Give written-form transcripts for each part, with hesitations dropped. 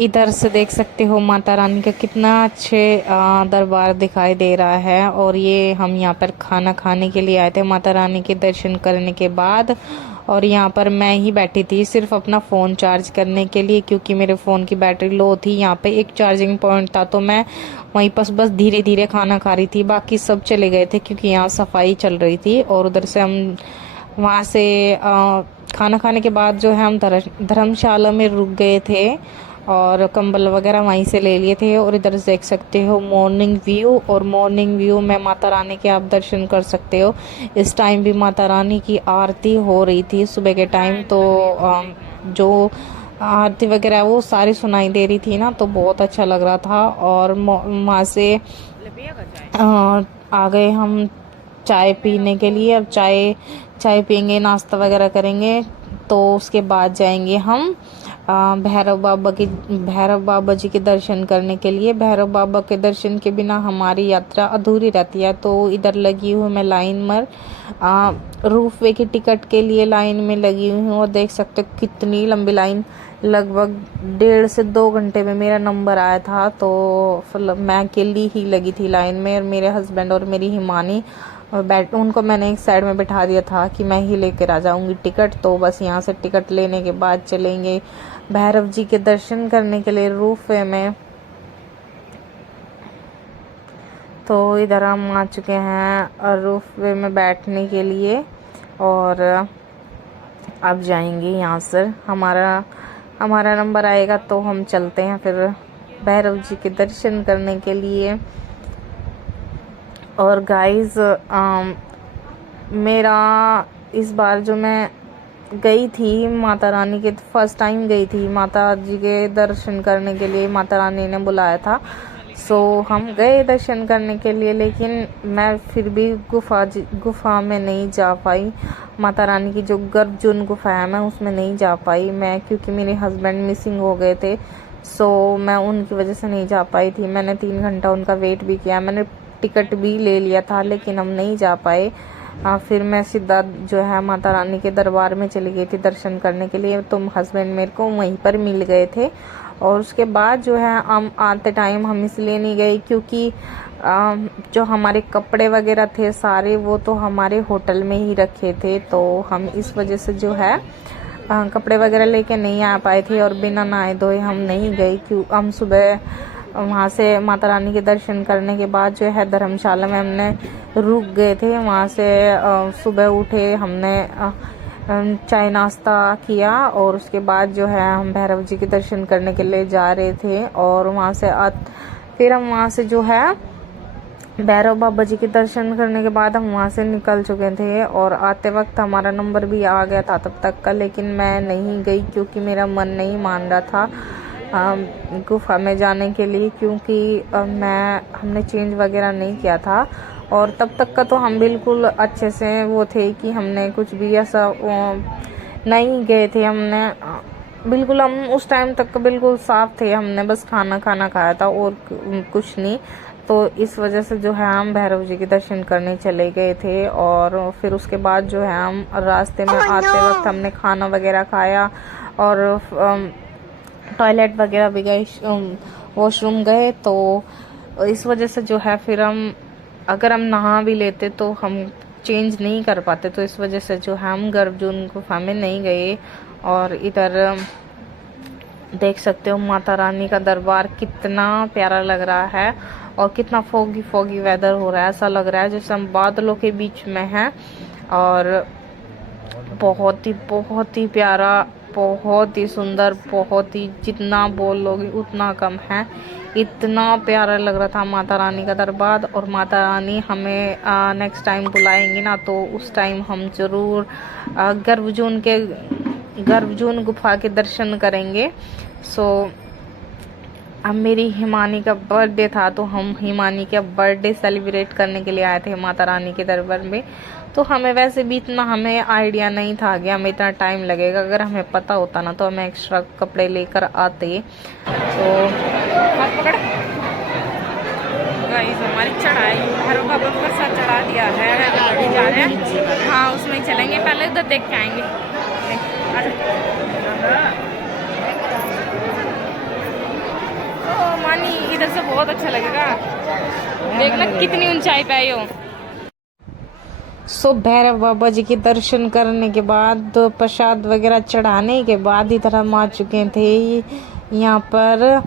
इधर से देख सकते हो माता रानी का कितना अच्छे दरबार दिखाई दे रहा है। और ये हम यहाँ पर खाना खाने के लिए आए थे माता रानी के दर्शन करने के बाद। और यहाँ पर मैं ही बैठी थी सिर्फ अपना फ़ोन चार्ज करने के लिए, क्योंकि मेरे फ़ोन की बैटरी लो थी। यहाँ पे एक चार्जिंग पॉइंट था तो मैं वहीं पर बस धीरे धीरे खाना खा रही थी। बाकी सब चले गए थे क्योंकि यहाँ सफाई चल रही थी। और उधर से हम वहाँ से खाना खाने के बाद जो है हम धर्मशाला में रुक गए थे और कंबल वगैरह वहीं से ले लिए थे। और इधर देख सकते हो मॉर्निंग व्यू, और मॉर्निंग व्यू में माता रानी के आप दर्शन कर सकते हो। इस टाइम भी माता रानी की आरती हो रही थी सुबह के टाइम, तो जो आरती वगैरह वो सारी सुनाई दे रही थी ना, तो बहुत अच्छा लग रहा था। और वहाँ से आ गए हम चाय पीने के लिए। अब चाय चाय पियेंगे, नाश्ता वगैरह करेंगे, तो उसके बाद जाएंगे हम भैरव बाबा जी के दर्शन करने के लिए। भैरव बाबा के दर्शन के बिना हमारी यात्रा अधूरी रहती है। तो इधर लगी हूँ मैं लाइन में, रूफ वे की टिकट के लिए लाइन में लगी हुई हूँ। और देख सकते हो कितनी लंबी लाइन, लगभग 1.5 से 2 घंटे में मेरा नंबर आया था। तो मैं अकेली ही लगी थी लाइन में, और मेरे हस्बैंड और मेरी हिमानी और उनको मैंने एक साइड में बिठा दिया था कि मैं ही लेकर आ जाऊंगी टिकट। तो बस यहाँ से टिकट लेने के बाद चलेंगे भैरव जी के दर्शन करने के लिए रूफ वे में। तो इधर हम आ चुके हैं रूफ वे में बैठने के लिए, और अब जाएंगे यहाँ से। हमारा हमारा नंबर आएगा तो हम चलते हैं फिर भैरव जी के दर्शन करने के लिए। और गाइस मेरा इस बार जो मैं गई थी माता रानी के, फर्स्ट टाइम गई थी माता जी के दर्शन करने के लिए, माता रानी ने बुलाया था। सो हम गए दर्शन करने के लिए, लेकिन मैं फिर भी गुफा में नहीं जा पाई। माता रानी की जो गर्भजून गुफा है मैं उसमें नहीं जा पाई मैं, क्योंकि मेरे हस्बैंड मिसिंग हो गए थे। सो मैं उनकी वजह से नहीं जा पाई थी। मैंने 3 घंटा उनका वेट भी किया, मैंने टिकट भी ले लिया था, लेकिन हम नहीं जा पाए। फिर मैं सीधा जो है माता रानी के दरबार में चली गई थी दर्शन करने के लिए। तो हस्बैंड मेरे को वहीं पर मिल गए थे। और उसके बाद जो है हम आते टाइम हम इसलिए नहीं गए क्योंकि जो हमारे कपड़े वगैरह थे सारे वो तो हमारे होटल में ही रखे थे। तो हम इस वजह से जो है कपड़े वगैरह लेके नहीं आ पाए थे, और बिना नहाए धोए हम नहीं गए। क्यों हम सुबह वहाँ से माता रानी के दर्शन करने के बाद जो है धर्मशाला में हमने रुक गए थे। वहाँ से सुबह उठे, हमने चाय नाश्ता किया, और उसके बाद जो है हम भैरव जी के दर्शन करने के लिए जा रहे थे। और वहाँ से फिर हम वहाँ से जो है भैरव बाबा जी के दर्शन करने के बाद हम वहाँ से निकल चुके थे। और आते वक्त हमारा नंबर भी आ गया था तब तक का, लेकिन मैं नहीं गई क्योंकि मेरा मन नहीं मान रहा था गुफा में जाने के लिए, क्योंकि हमने चेंज वगैरह नहीं किया था। और तब तक का तो हम बिल्कुल अच्छे से वो थे कि हमने कुछ भी ऐसा नहीं गए थे। हमने बिल्कुल हम उस टाइम तक बिल्कुल साफ थे, हमने बस खाना खाया था और कुछ नहीं। तो इस वजह से जो है हम भैरव जी के दर्शन करने चले गए थे। और फिर उसके बाद जो है हम रास्ते में आते वक्त हमने खाना वगैरह खाया, और टॉयलेट वगैरह भी गए, वॉशरूम गए। तो इस वजह से जो है फिर अगर हम नहा भी लेते तो हम चेंज नहीं कर पाते। तो इस वजह से जो है हम गर्भजून गुफा में नहीं गए। और इधर देख सकते हो माता रानी का दरबार कितना प्यारा लग रहा है, और कितना फोगी वेदर हो रहा है। ऐसा लग रहा है जैसे हम बादलों के बीच में हैं। और बहुत ही प्यारा, बहुत ही सुंदर, बहुत ही, जितना बोलोगे उतना कम है। इतना प्यारा लग रहा था माता रानी का दरबार। और माता रानी हमें नेक्स्ट टाइम बुलाएंगी ना, तो उस टाइम हम जरूर गर्भजून गुफा के दर्शन करेंगे। सो अब मेरी हिमानी का बर्थडे था, तो हम हिमानी का बर्थडे सेलिब्रेट करने के लिए आए थे माता रानी के दरबार में। तो हमें वैसे भी इतना हमें आइडिया नहीं था कि हमें इतना टाइम लगेगा। अगर हमें पता होता ना तो हमें एक्स्ट्रा कपड़े लेकर आते। तो गाइस हमारी चढ़ाई भैरव बाबा पर साथ चढ़ा दिया है, अभी जा रहे हैं। हाँ उसमें ही चलेंगे, पहले उधर देख के आएंगे। मानी इधर से बहुत अच्छा लगेगा। देखना कितनी ऊंचाई पे आई हो। भैरव बाबा जी के दर्शन करने के बाद प्रसाद वगैरह चढ़ाने के बाद इधर हम आ चुके थे यहाँ पर।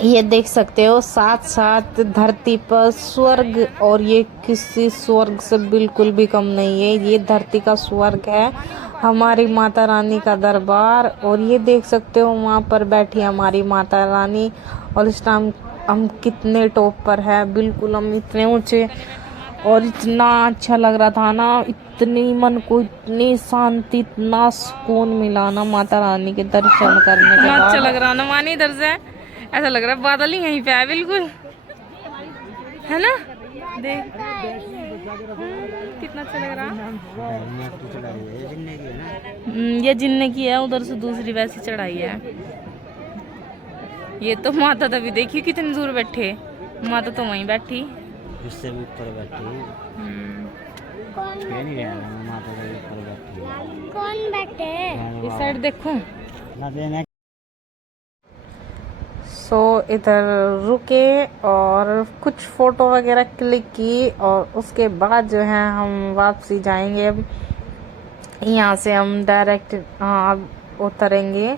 ये देख सकते हो साथ साथ धरती पर स्वर्ग, और ये किसी स्वर्ग से बिल्कुल भी कम नहीं है। ये धरती का स्वर्ग है, हमारी माता रानी का दरबार। और ये देख सकते हो वहाँ पर बैठी हमारी माता रानी। और इस टाइम हम कितने टॉप पर है, बिल्कुल हम इतने ऊंचे। और इतना अच्छा लग रहा था ना, इतनी मन को इतनी शांति, इतना सुकून मिला ना माता रानी के दर्शन करने के बाद। अच्छा लग रहा ना मानी, इधर से ऐसा लग रहा है बादल ही यहीं पे है बिल्कुल, है ना। देख कितना अच्छा लग रहा। ये जिन्ने की है, उधर से दूसरी वैसी चढ़ाई है। ये तो माता तभी देखिए कितनी दूर बैठे, माता तो वहीं बैठी, इससे भी ऊपर बैठी है। माता के ऊपर बैठी है। कौन बैठे? इस साइड देखो। इधर रुके और कुछ फोटो वगैरह क्लिक की, और उसके बाद जो है हम वापसी जाएंगे। अब यहाँ से हम डायरेक्ट अब उतरेंगे।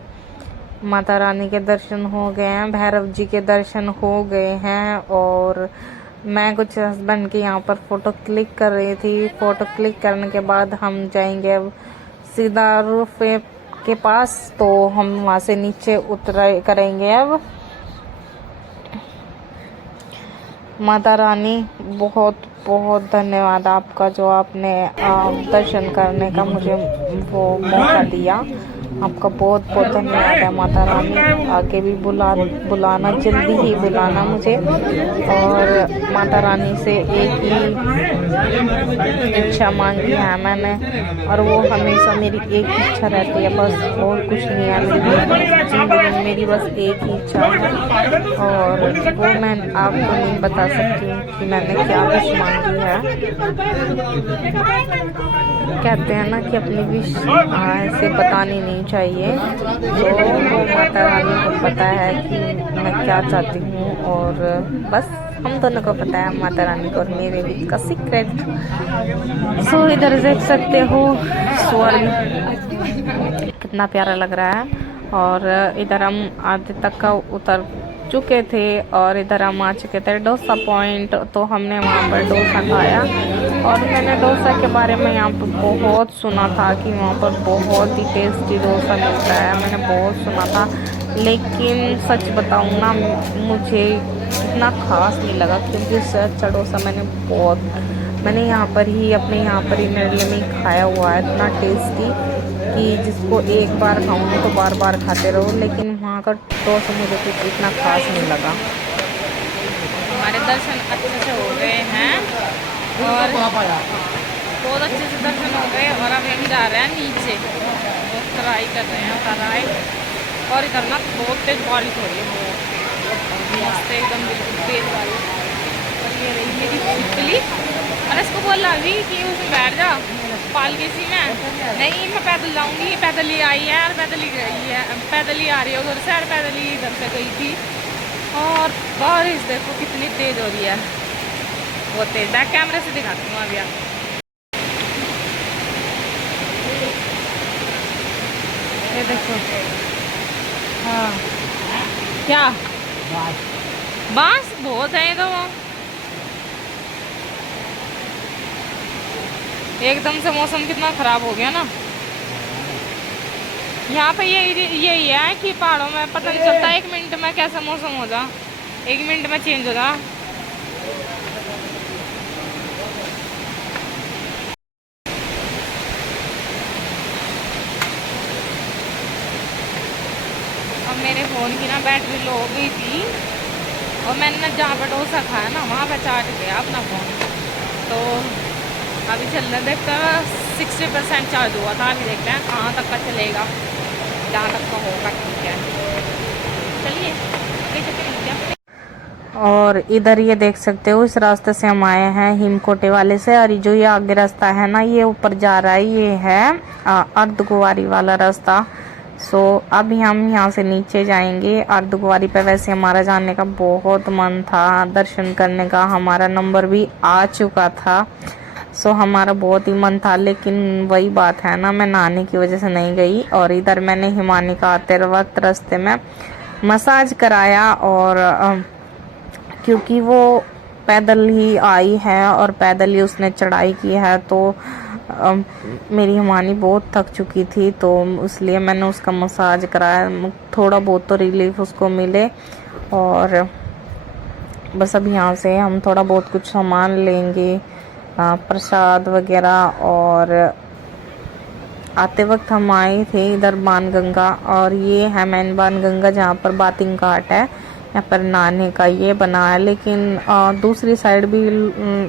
माता रानी के दर्शन हो गए हैं, भैरव जी के दर्शन हो गए हैं, और मैं कुछ हस्बैंड के यहाँ पर फ़ोटो क्लिक कर रही थी। फ़ोटो क्लिक करने के बाद हम जाएंगे अब सीधा रूफ के पास, तो हम वहाँ से नीचे उतर करेंगे। अब माता रानी बहुत बहुत धन्यवाद आपका, जो आपने दर्शन करने का मुझे वो मौका दिया। आपका बहुत बहुत धन्यवाद है माता रानी। आगे भी बुलाना, जल्दी ही बुलाना मुझे। और माता रानी से एक ही इच्छा मांगी है मैंने, और वो हमेशा मेरी एक इच्छा रहती है, बस और कुछ नहीं है मेरी जिंदगी में। मेरी बस एक ही इच्छा है, और वो मैं आपको नहीं बता सकती हूँ कि मैंने क्या विश मांगी है। कहते हैं ना कि अपनी विश ऐसे बतानी नहीं चाहिए, तो वो माता रानी को पता है कि मैं क्या चाहती हूँ, और बस हम दोनों को पता है, माता रानी को और मेरे बीच का सीक्रेट। इधर देख सकते हो स्वर्ग कितना प्यारा लग रहा है। और इधर हम आधे तक का उतर चुके थे, और इधर हम आ चुके थे डोसा पॉइंट। तो हमने वहाँ पर डोसा खाया, और मैंने डोसा के बारे में यहाँ पर बहुत सुना था कि वहाँ पर बहुत ही टेस्टी डोसा मिलता है, मैंने बहुत सुना था। लेकिन सच बताऊँ ना, मुझे इतना खास नहीं लगा, क्योंकि इससे अच्छा डोसा मैंने यहाँ पर ही अपने यहाँ पर ही निर्ले में ही खाया हुआ है। इतना टेस्टी कि जिसको एक बार खाऊंगी तो बार बार खाते रहो। लेकिन वहाँ का डोसा मुझे कुछ इतना खास नहीं लगा। हमारे दर्शन अच्छे से हो गए हैं, और बहुत अच्छे से दर्शन हो गए, और अब हम जा रहे हैं नीचे, बहुत ट्राई कर रहे हैं उतराई। और इधर ना बहुत तेज बारिश हो रही है, बहुत मस्त एकदम बिल्कुल तेज बारिश। और ये रही मेरी छिपकली, और इसको बोला अभी कि उसमें बैठ जा पालकेसी में। नहीं, मैं पैदल जाऊंगी, पैदल ही आई है, और पैदल ही गई है, पैदल ही आ रही है उधर से, और पैदल ही इधर से गई थी। और बारिश देखो कितनी तेज हो रही है, बहुत तेज। बैक कैमरे से दिखाती हूँ अभी आप। ये देखो, हाँ क्या बांस बहुत है तो वो एकदम से मौसम कितना खराब हो गया ना। यहाँ पे यही है कि पहाड़ों में पता नहीं चलता 1 मिनट में कैसा मौसम हो जा, 1 मिनट में चेंज हो जा। अब मेरे फ़ोन की ना बैटरी लो हो गई थी, और मैंने जहाँ पर डोसा खाया ना वहाँ पे चार्ज गया अपना फ़ोन। तो अभी चलने देखते हैं, 60% चार्ज हुआ था। अभी देखते हैं कहाँ तक का चलेगा, जहाँ तक का होगा ठीक है। चलिए आगे चलते हैं। और इधर ये देख सकते हो, इस रास्ते से हम आए हैं हिमकोटे वाले से, और जो ये आगे रास्ता है ना, ये ऊपर जा रहा है, ये है अर्धकुंवारी वाला रास्ता। सो अभी हम यहाँ से नीचे जाएंगे। अर्धकुंवारी पे वैसे हमारा जाने का बहुत मन था, दर्शन करने का, हमारा नंबर भी आ चुका था। सो हमारा बहुत ही मन था, लेकिन वही बात है ना, मैं नहाने की वजह से नहीं गई। और इधर मैंने हिमानी का आते वक्त रास्ते में मसाज कराया, और क्योंकि वो पैदल ही आई है और पैदल ही उसने चढ़ाई की है, तो मेरी हिमानी बहुत थक चुकी थी, तो इसलिए मैंने उसका मसाज कराया। थोड़ा बहुत तो रिलीफ उसको मिले। और बस अब यहाँ से हम थोड़ा बहुत कुछ सामान लेंगे, प्रसाद वगैरह। और आते वक्त हम आए थे इधर बाणगंगा, और ये है मेन बाणगंगा जहाँ पर बातिंग घाट है, यहाँ पर नहाने का ये बना है। लेकिन दूसरी साइड भी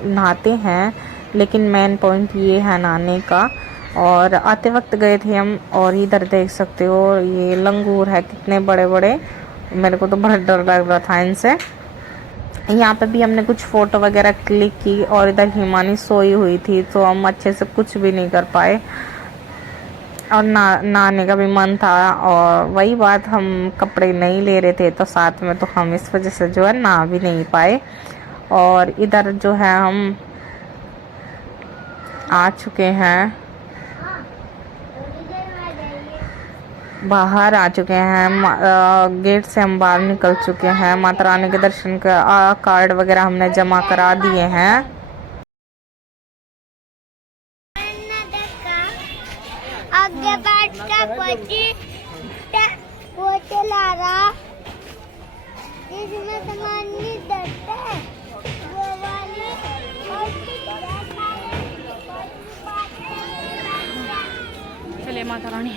नहाते हैं, लेकिन मेन पॉइंट ये है नहाने का। और आते वक्त गए थे हम, और इधर देख सकते हो ये लंगूर है कितने बड़े बड़े, मेरे को तो बड़ा डर लग रहा था इनसे। यहाँ पे भी हमने कुछ फ़ोटो वगैरह क्लिक की, और इधर हिमानी सोई हुई थी, तो हम अच्छे से कुछ भी नहीं कर पाए। और नहाने का भी मन था, और वही बात, हम कपड़े नहीं ले रहे थे तो साथ में, तो हम इस वजह से जो है नहा भी नहीं पाए। और इधर जो है हम आ चुके हैं, बाहर आ चुके हैं, गेट से हम बाहर निकल चुके हैं। माता रानी के दर्शन का कार्ड वगैरह हमने जमा करा दिए हैं। आगे बैठ के वो चला रहा, इसमें सामान नहीं डरता है, वो वाली चले माता रानी,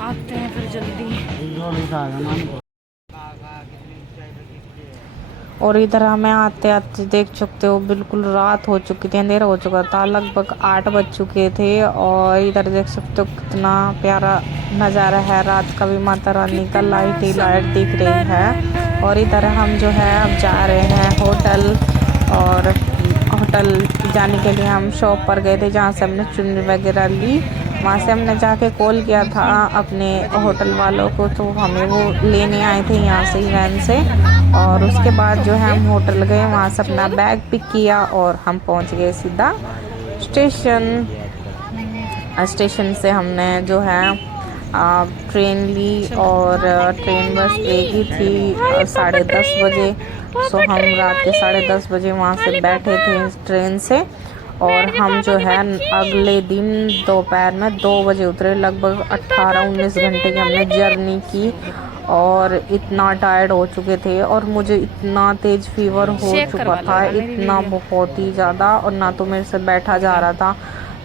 आते हैं फिर जल्दी। और इधर हमें आते आते देख सकते हो बिल्कुल रात हो चुकी थी, अंधेरा हो चुका था, लगभग 8 बज चुके थे। और इधर देख सकते हो कितना प्यारा नज़ारा है रात का भी, माता रानी का लाइट ही लाइट दिख रही है। और इधर हम जो है अब जा रहे हैं होटल, और होटल जाने के लिए हम शॉप पर गए थे जहाँ से हमने चुन्नी वगैरह ली। वहाँ से हमने जाके कॉल किया था अपने होटल वालों को, तो हमें वो लेने आए थे यहाँ से ही वैन से। और उसके बाद जो है हम होटल गए, वहाँ से अपना बैग पिक किया, और हम पहुँच गए सीधा स्टेशन। स्टेशन से हमने जो है ट्रेन ली, और ट्रेन बस एक ही थी 10:30 बजे। सो हम रात के 10:30 बजे वहाँ से बैठे थे ट्रेन से, और हम जो है अगले दिन दोपहर में 2 बजे उतरे। लगभग 18-19 घंटे की हमने जर्नी की, और इतना टायर्ड हो चुके थे, और मुझे इतना तेज़ फीवर हो चुका था, इतना बहुत ही ज़्यादा। और ना तो मेरे से बैठा जा रहा था,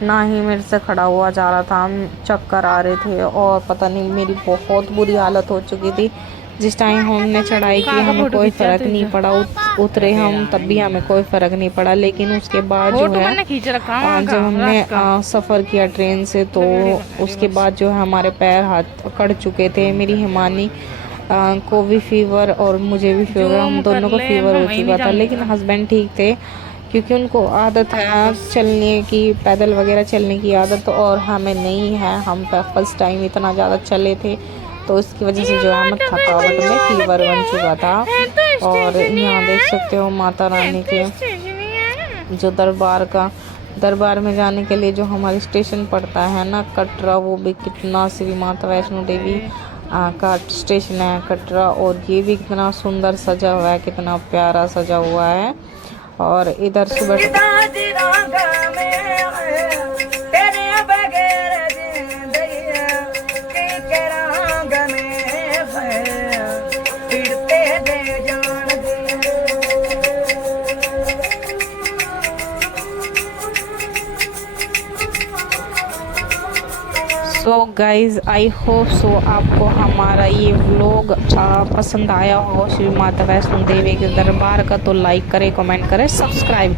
ना ही मेरे से खड़ा हुआ जा रहा था, चक्कर आ रहे थे, और पता नहीं मेरी बहुत बुरी हालत हो चुकी थी। जिस टाइम हमने चढ़ाई की हमें कोई फ़र्क नहीं पड़ा, उतरे हम तब भी हमें कोई फ़र्क नहीं पड़ा। लेकिन उसके बाद जो है जब हमने सफ़र किया ट्रेन से, तो उसके बाद जो है हमारे पैर हाथ अकड़ चुके थे। मेरी हिमानी को भी फीवर और मुझे भी फीवर, हम दोनों को फीवर हो चुका था। लेकिन हस्बैंड ठीक थे, क्योंकि उनको आदत है चलने की, पैदल वगैरह चलने की आदत, और हमें नहीं है। हम फर्स्ट टाइम इतना ज़्यादा चले थे, तो इसकी वजह से जो है थकावट में फीवर बन चुका था। और यहाँ देख सकते हो माता रानी के जो दरबार में जाने के लिए जो हमारे स्टेशन पड़ता है ना कटरा, वो भी कितना, श्री माता वैष्णो देवी का स्टेशन है कटरा, और ये भी कितना सुंदर सजा हुआ है, कितना प्यारा सजा हुआ है। और इधर सुबह so guys I hope so आपको हमारा ये व्लॉग पसंद आया हो श्री माता वैष्णो देवी के दरबार का। तो लाइक करें, कमेंट करें, सब्सक्राइब